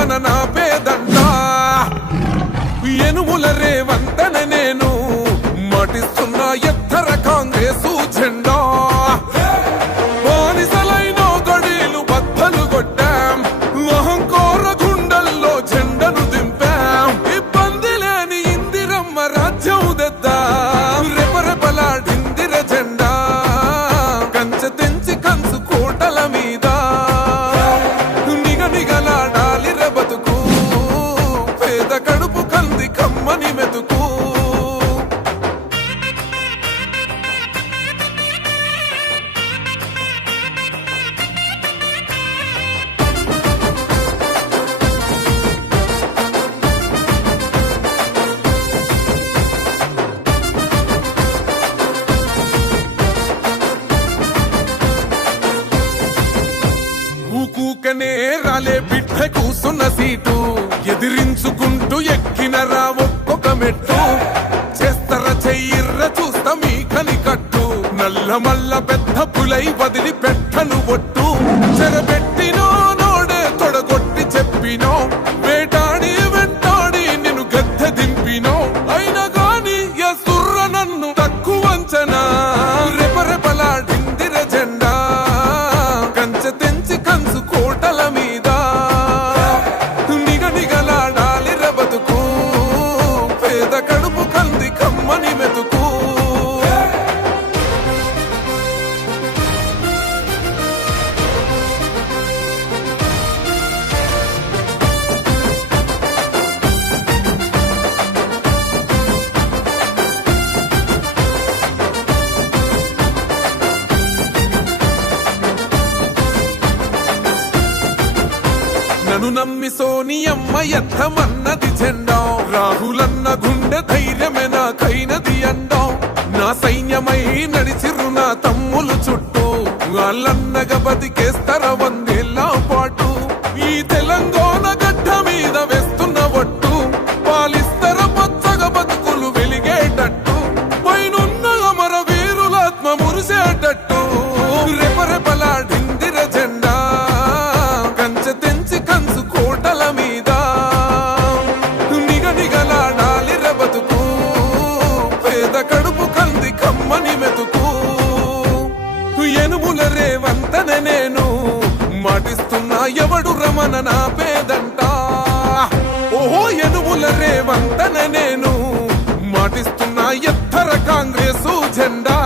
రమణ నా పేదంట ఎనుముల రేవంతన నేను మాటిస్తున్నా ఎత్తర కాంగ్రెసు జెండా బానిసలైన గడీలు బద్దలు కొట్టాం అహంకార గుండెల్లో జెండను దింపాం ఇబ్బంది లేని ఇందిరమ్మ రాజ్యం తెద్దాం రెపరెపలాడిందిర జెండా కంచె తెంచి కంచు కోటల మీద నిగనిగలాడాలి బతుకు పేద కడుపు కంది కమ్మని మెతుకు ఊకూకనే రాలే బిడ్డ కూసున్న సీటు ఎదిరించుకుంటూ ఎక్కినరా ఒక్కొక్క మెట్టు చేస్తర చెయ్యిర్ర చూస్తా మీ కని కట్టు నల్ల మల్ల పెద్ద పులై వదిలి పెట్టను ఒట్టు చెరబెట్టినో నోడే తొడగొట్టి చెప్పినో వేటాడి వెంటాడి నిన్ను గద్దె దింపినో అయినా గాని ఎసుర్ర నన్ను తక్కువంచనా రెపరెపలాడిందిర జెండా కంచె తెంచి కంచు కోటల మీద నిగనిగలాడాలి బతుకు పేద కడుపు కంది కమ్మని మెతుకు నన్ను నమ్మి సోనియమ్మ ఎత్తమన్నది జెండా రాహులన్న గుండె ధైర్యమే నాకైనది అండా నా సైన్యమై నడిచిర్రు నా తమ్ములు చుట్టూ వాళ్ళన్నగా బతికేస్తర వందేళ్ళ పాటు ఈ తెలంగాణ గడ్డ మీద వేస్తున్న ఒట్టు పాలిస్తర పచ్చగ బతుకులు వెలిగేటట్టు పైనున్న అమర వీరులాత్మ మురిసేటట్టు రెపరెపలాడిందిర జెండా కంచె తెంచి కంచు కోటల మీద నిగనిగలాడాలి బతుకు పేద కడుపు కంది కమ్మని మెతుకు ఎనుముల రేవంతన నేను మాటిస్తున్నా ఎవడు రమణ నా పేదంట ఓహో ఎనుముల రేవంతన నేను మాటిస్తున్నా ఎత్తర కాంగ్రెసు జెండా